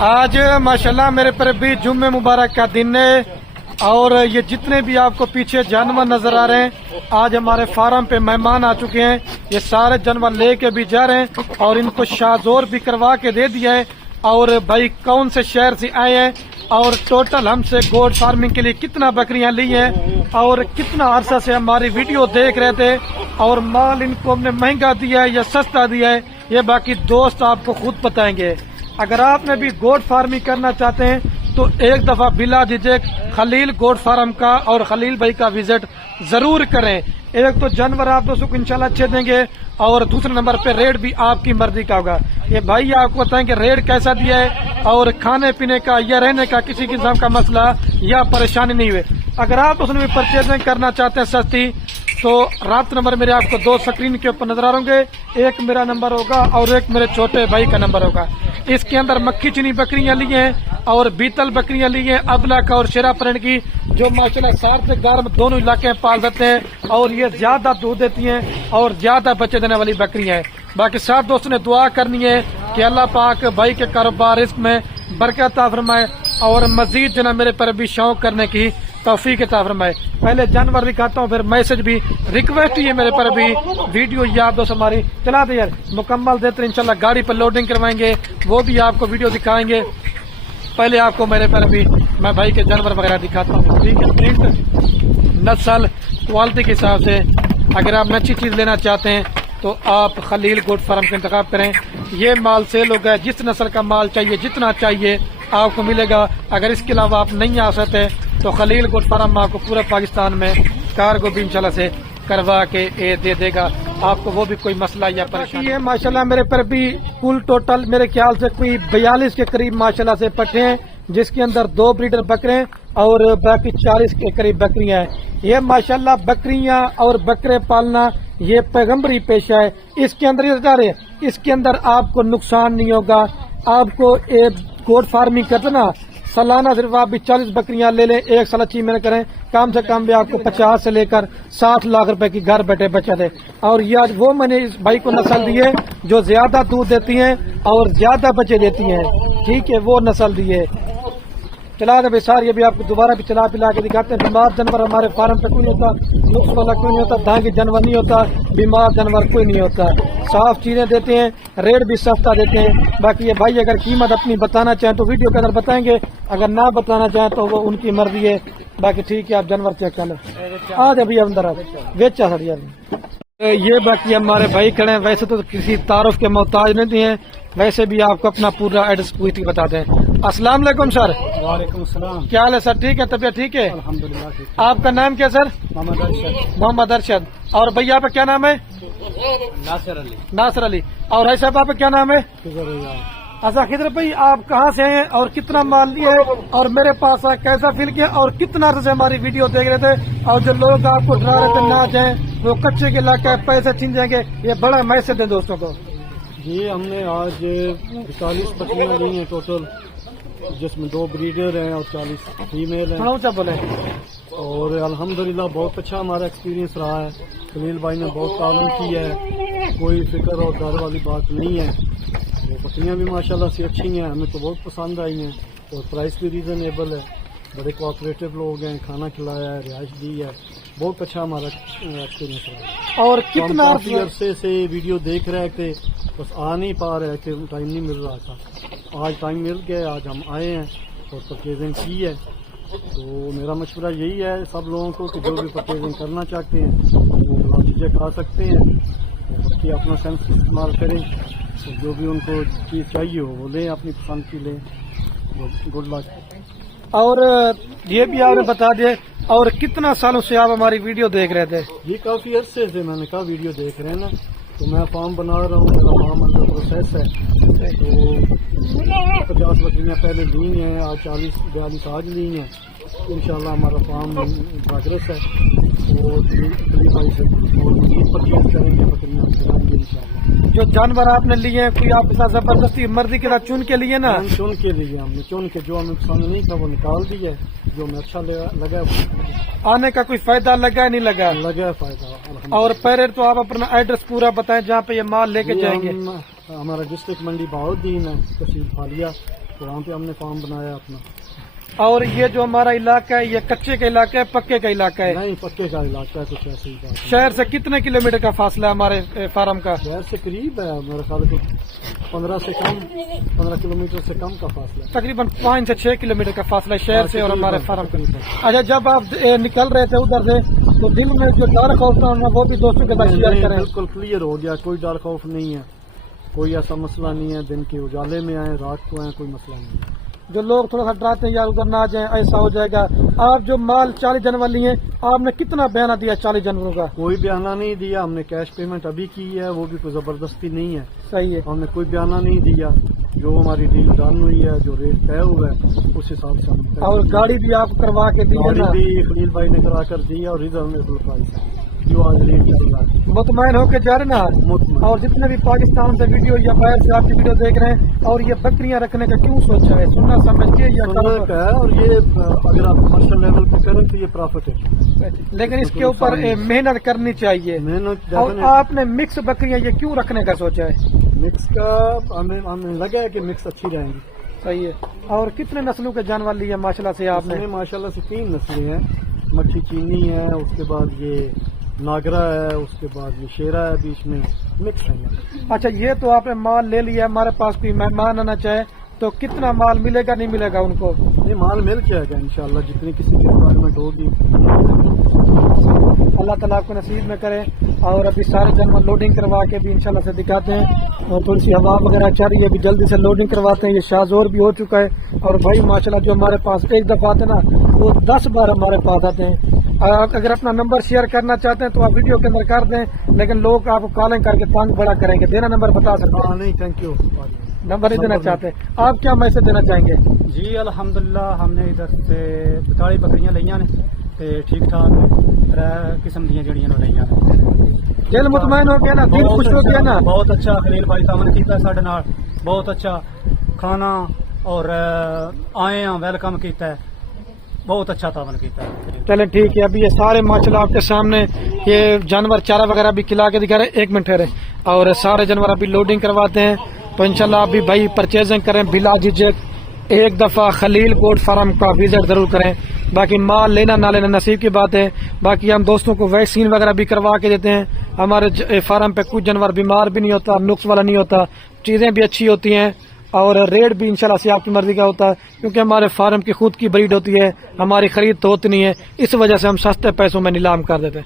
آج ماشاءاللہ میرے پر بھی جمعہ مبارک کا دن ہے اور یہ جتنے بھی آپ کو پیچھے جانور نظر آ رہے ہیں آج ہمارے فارم پہ مہمان آ چکے ہیں. یہ سارے جانور لے کے بھی جا رہے ہیں اور ان کو شاذور بھی کروا کے دے دیا ہے. اور بھائی کون سے شہر سے آئے ہیں اور ٹوٹل ہم سے گوڈ فارمنگ کے لیے کتنا بکریاں لی ہیں اور کتنا عرصہ سے ہماری ویڈیو دیکھ رہے تھے اور مال ان کو ہم نے مہنگا دیا ہے یا سستا دیا ہے یہ باقی دوست آپ کو خود بتائیں گے. اگر آپ نے بھی گوڈ فارمنگ کرنا چاہتے ہیں تو ایک دفعہ بلا دیجیے خلیل گوڈ فارم کا اور خلیل بھائی کا وزٹ ضرور کریں. ایک تو جانور آپ دوستوں کو انشاءاللہ اچھے دیں گے اور دوسرے نمبر پہ ریٹ بھی آپ کی مرضی کا ہوگا. یہ بھائی آپ کو بتائیں کہ ریٹ کیسا دیا ہے اور کھانے پینے کا یا رہنے کا کسی قسم کا مسئلہ یا پریشانی نہیں ہوئے. اگر آپ اس میں بھی پرچیزنگ کرنا چاہتے ہیں سستی تو رابطہ نمبر میرے آپ کو دو سکرین کے اوپر نظر آ رہے گے. ایک میرا نمبر ہوگا اور ایک میرے چھوٹے بھائی کا نمبر ہوگا. اس کے اندر مکھی چنی بکریاں لی ہیں اور بیتل بکریاں لی ہیں ابلا کا اور شیرا پرنٹ کی جو ماشاءاللہ سارت سے گارم دونوں علاقے میں پال دیتے ہیں اور یہ زیادہ دودھ دیتی ہیں اور زیادہ بچے دینے والی بکریاں ہیں. باقی سب دوستوں نے دعا کرنی ہے کہ اللہ پاک بھائی کے کاروبار رزق میں برکت عطا فرمائے اور مزید جو نا میرے پر بھی شوق کرنے کی توفیق عطا فرمائے. پہلے جانور دکھاتا ہوں پھر میسج بھی ریکویسٹ ہی ہے میرے پر بھی ویڈیو یاد دوست ہماری چلا دے یار مکمل دیتے انشاءاللہ گاڑی پر لوڈنگ کروائیں گے وہ بھی آپ کو ویڈیو دکھائیں گے. پہلے آپ کو میرے پر بھی میں بھائی کے جانور وغیرہ دکھاتا ہوں. ٹھیک ہے پرنٹ نسل کوالٹی کے حساب سے اگر آپ اچھی چیز لینا چاہتے ہیں تو آپ خلیل گوڈ فارم کا انتخاب کریں. یہ مال سیل ہوگا جس نسل کا مال چاہیے جتنا چاہیے آپ کو ملے گا. اگر اس کے علاوہ آپ نہیں آ سکتے تو خلیل گوڈ فارم آپ کو پورے پاکستان میں کارگو بھی انشاءاللہ سے کروا کے دے دے گا. آپ کو وہ بھی کوئی مسئلہ یا پریشانی ہے. ماشاءاللہ میرے پر بھی کل ٹوٹل میرے خیال سے کوئی 42 کے قریب ماشاءاللہ سے پٹھے ہیں جس کے اندر 2 بریڈر بکرے ہیں اور باقی 40 کے قریب بکریاں ہیں. یہ ماشاءاللہ بکریاں اور بکرے پالنا یہ پیغمبری پیشہ ہے. اس کے اندر اس کے اندر آپ کو نقصان نہیں ہوگا. آپ کو گوڈ فارمنگ کرتے نا سالانہ صرف آپ بھی 40 بکریاں لے لیں ایک سال اچھی محنت کریں کم سے کم بھی آپ کو 50 سے لے کر 60 لاکھ روپے کی گھر بیٹھے بچت ہے. اور یہ آج وہ میں نے اس بھائی کو نسل دی ہے جو زیادہ دودھ دیتی ہیں اور زیادہ بچے دیتی ہیں. ٹھیک ہے وہ نسل دی ہے. چلا دے سار یہ بھی آپ کو دوبارہ بھی چلا پلا کے دکھاتے ہیں. بیمار جانور ہمارے فارم پہ کوئی نہیں ہوتا نقص والا کوئی نہیں ہوتا دھانگی جانور نہیں ہوتا بیمار جانور کوئی نہیں ہوتا. صاف چیزیں دیتے ہیں ریٹ بھی سستا دیتے ہیں. باقی یہ بھائی اگر قیمت اپنی بتانا چاہیں تو ویڈیو کے اندر بتائیں گے اگر نہ بتانا چاہیں تو وہ ان کی مرضی ہے. باقی ٹھیک ہے آپ جانور چیک کر لیں. آ جائے ابھی اندر آ بیچا سر یار. یہ باقی ہمارے بھائی کھڑے ہیں ویسے تو کسی تعارف کے محتاج نہیں ہیں ویسے بھی آپ کو اپنا پورا ایڈریس پوری بتا دیں. السلام علیکم سر. وعلیکم السلام. کیا حال ہے سر ٹھیک ہے طبیعت ٹھیک ہے الحمدللہ ٹھیک. آپ کا نام کیا سر؟ محمد ارشد. محمد ارشد. اور بھیا آپ کا کیا نام ہے؟ ناصر علی. ناصر علی. اور بھائی صاحب آپ کا کیا نام ہے؟ اچھا خضر بھائی آپ کہاں سے ہیں اور کتنا مال لیے اور میرے پاس کیسا فیل کیا اور کتنا عرصے سے ہماری ویڈیو دیکھ رہے تھے اور جو لوگ آپ کو ڈرا رہے تھے نہ جائیں وہ کچے کے علاقے پیسے چھین جائیں گے یہ بڑا میسج دیں دوستوں کو. جی ہم نے آج 40 بکریاں لی ہیں ٹوٹل جس میں 2 بریڈر ہیں اور 40 فیمیل ہیں. اونچا بولے. اور الحمدللہ بہت اچھا ہمارا ایکسپیرینس رہا ہے. خلیل بھائی نے بہت تعاون کی ہے کوئی فکر اور ڈر والی بات نہیں ہے. بکریاں بھی ماشاءاللہ سے اچھی ہیں ہمیں تو بہت پسند آئی ہیں اور پرائس بھی ریزنیبل ہے. بڑے کوآپریٹو لوگ ہیں کھانا کھلایا ہے رہائش دی ہے. بہت اچھا ہمارا ایکسپیرینس رہا. اور کتنا کافی عرصے سے ویڈیو دیکھ رہے تھے بس آ نہیں پا رہے تھے ٹائم نہیں مل رہا تھا. آج ٹائم مل گیا آج ہم آئے ہیں اور پرچیزنگ کی ہے. تو میرا مشورہ یہی ہے سب لوگوں کو کہ جو بھی پرچیزنگ کرنا چاہتے ہیں وہ جھجھک آ سکتے ہیں کہ اپنا سینس استعمال کریں جو بھی ان کو چیز چاہیے ہو وہ لیں اپنی پسند کی لیں. Good luck. اور یہ بھی آپ نے بتا دیا اور کتنا سالوں سے آپ ہماری ویڈیو دیکھ رہے تھے؟ یہ کافی عرصے سے میں نے کہا ویڈیو دیکھ رہے ہیں نا تو میں فارم بنا رہا ہوں میرا فارم اندر پروسیس ہے. تو 50 بکریاں پہلے لی ہیں آج 40-42 آج لی ہیں. انشاءاللہ ہمارا فارم پروگریس ہے اور پرچیز کریں گے بکریاں انشاءاللہ. جو جانور آپ نے لیے ہیں کوئی آپ کے ساتھ زبردستی مرضی کے ساتھ چن کے لیے نا؟ چن کے لیے ہم نے چن کے جو ہمیں پسند نہیں تھا وہ نکال دیا جو ہمیں اچھا لگا. آنے کا کوئی فائدہ لگا نہیں لگا؟ لگا فائدہ. اور پہلے تو آپ اپنا ایڈریس پورا بتائیں جہاں پہ یہ مال لے کے جائیں گے. ہمارا ڈسٹرکٹ منڈی بہاؤالدین ہے تحصیل فالیہ تو وہاں پہ ہم نے فارم بنایا اپنا. اور یہ جو ہمارا علاقہ ہے یہ کچے کا علاقہ ہے پکے کا علاقہ ہے؟ نہیں پکے کا علاقہ ہے, کچھ ایسے ہی بات ہے. شہر سے کتنے کلومیٹر کا فاصلہ ہے ہمارے فارم کا؟ شہر سے قریب ہے میرا خیال ہے 15 کلومیٹر سے کم کا فاصلہ ہے. تقریباً 5 سے 6 کلومیٹر کا فاصلہ ہے شہر سے اور ہمارے فارم کا. اچھا جب آپ نکل رہے تھے ادھر سے تو دل میں جو ڈر خوف تھا وہ بھی دوستوں کے ساتھ شیئر کریں. بالکل کلیئر ہو گیا, کوئی ڈر خوف نہیں ہے, کوئی ایسا مسئلہ نہیں ہے. دن کے اجالے میں آئے رات کو آئے, کوئی مسئلہ نہیں ہے. جو لوگ تھوڑا سا ڈراتے ہیں یار ادھر نہ جائیں ایسا ہو جائے گا, آپ جو مال 40 جانور لیے آپ نے کتنا بیانہ دیا 40 جانوروں کا؟ کوئی بیانہ نہیں دیا, ہم نے کیش پیمنٹ ابھی کی ہے, وہ بھی کوئی زبردستی نہیں ہے. صحیح ہے, ہم نے کوئی بیانہ نہیں دیا, جو ہماری ڈیل ڈن ہوئی ہے, جو ریٹ طے ہوا ہے اس حساب سے ہم نے. اور گاڑی بھی آپ کروا کے دی ہے گاڑی نا؟ بھی خلیل بھائی نے کرا کر دی ہے اور ریزرویبل پرائس ہے جو آج ریٹ چل رہا ہے. مطمئن ہو کے جا رہے نا؟ مطمئن. اور جتنے بھی پاکستان سے ویڈیو یا باہر سے آپ کی ویڈیو دیکھ رہے ہیں اور یہ بکریاں رکھنے کا کیوں سوچا ہے؟ سننا سمجھ کے یا سننے کا ہے, اور یہ اگر آپ کمرشل لیول پہ کریں تو یہ پروفٹ ہے, لیکن اس کے اوپر محنت کرنی چاہیے. محنت. اور آپ نے مکس بکریاں یہ کیوں رکھنے کا سوچا ہے؟ مکس کا ہمیں لگا ہے کہ مکس اچھی رہیں گی. صحیح ہے. اور کتنے نسلوں کے جانور لیے ماشاء اللہ سے آپ نے؟ ماشاء اللہ سے 3 نسلیں ہیں. مٹھی چینی ہے, اس کے بعد یہ ناگرا ہے, اس کے بعد یہ شیرا ہے, بیچ میں مکس ہے. اچھا یہ تو آپ نے مال لے لیا, ہمارے پاس کوئی مہمان آنا چاہے تو کتنا مال ملے گا نہیں ملے گا ان کو؟ یہ مال مل جائے گا انشاءاللہ, جتنی کسی کی ریکوائرمنٹ ہوگی. اللہ تعالیٰ آپ کو نصیب میں کرے. اور ابھی سارے جانور لوڈنگ کروا کے بھی انشاءاللہ سے دکھاتے ہیں, اور تھوڑی سی ہوا وغیرہ چل رہی ہے, ابھی جلدی سے لوڈنگ کرواتے ہیں. یہ شاہزور بھی ہو چکا ہے, اور بھائی ماشاءاللہ جو ہمارے پاس ایک دفعہ آتے ہیں نا وہ 10 بار ہمارے پاس آتے ہیں. آپ اگر اپنا نمبر شیئر کرنا چاہتے ہیں تو آپ ویڈیو کے اندر کر دیں, لیکن لوگ آپ کو کالنگ کر کے تنگ بڑا کریں گے. دینا نمبر بتا سکتے ہیں؟ نہیں, تھینک یو. نمبر نہیں دینا چاہتے. آپ کیا میسج دینا چاہیں گے؟ جی الحمدللہ ہم نے ادھر سے 42 بکریاں لਈਆਂ ਨੇ ਤੇ ٹھیک ٹھاک 3 قسم ਦੀਆਂ ਜਿਹੜੀਆਂ ਨੇ ਲਈਆਂ ਨੇ. دل مطمئن ہو گیا نا, دل خوش ہو گیا نا؟ بہت اچھا خلیل بھائی تعاون کیتا ਸਾਡੇ ਨਾਲ, بہت اچھا کھانا اور آئے ہیں ویلکم کیتا ہے, بہت اچھا تعاون کیتا ہے. چلے ٹھیک ہے. ابھی یہ سارے ماشاءاللہ آپ کے سامنے یہ جانور چارہ وغیرہ بھی کھلا کے دکھا رہے ہیں. 1 منٹ ٹھہرے. اور سارے جانور ابھی لوڈنگ کرواتے ہیں, تو انشاءاللہ آپ بھی بھائی پرچیزنگ کریں بلا جھجک. ایک دفعہ خلیل گوٹ فارم کا وزٹ ضرور کریں. باقی مال لینا نہ لینا نصیب کی بات ہے. باقی ہم دوستوں کو ویکسین وغیرہ بھی کروا کے دیتے ہیں. ہمارے فارم پہ کچھ جانور بیمار بھی نہیں ہوتا, نقص والا نہیں ہوتا, چیزیں بھی اچھی ہوتی ہیں, اور ریٹ بھی انشاءاللہ سے آپ کی مرضی کا ہوتا ہے, کیونکہ ہمارے فارم کی خود کی بریڈ ہوتی ہے, ہماری خرید تو ہوتی نہیں ہے. اس وجہ سے ہم سستے پیسوں میں نیلام کر دیتے ہیں.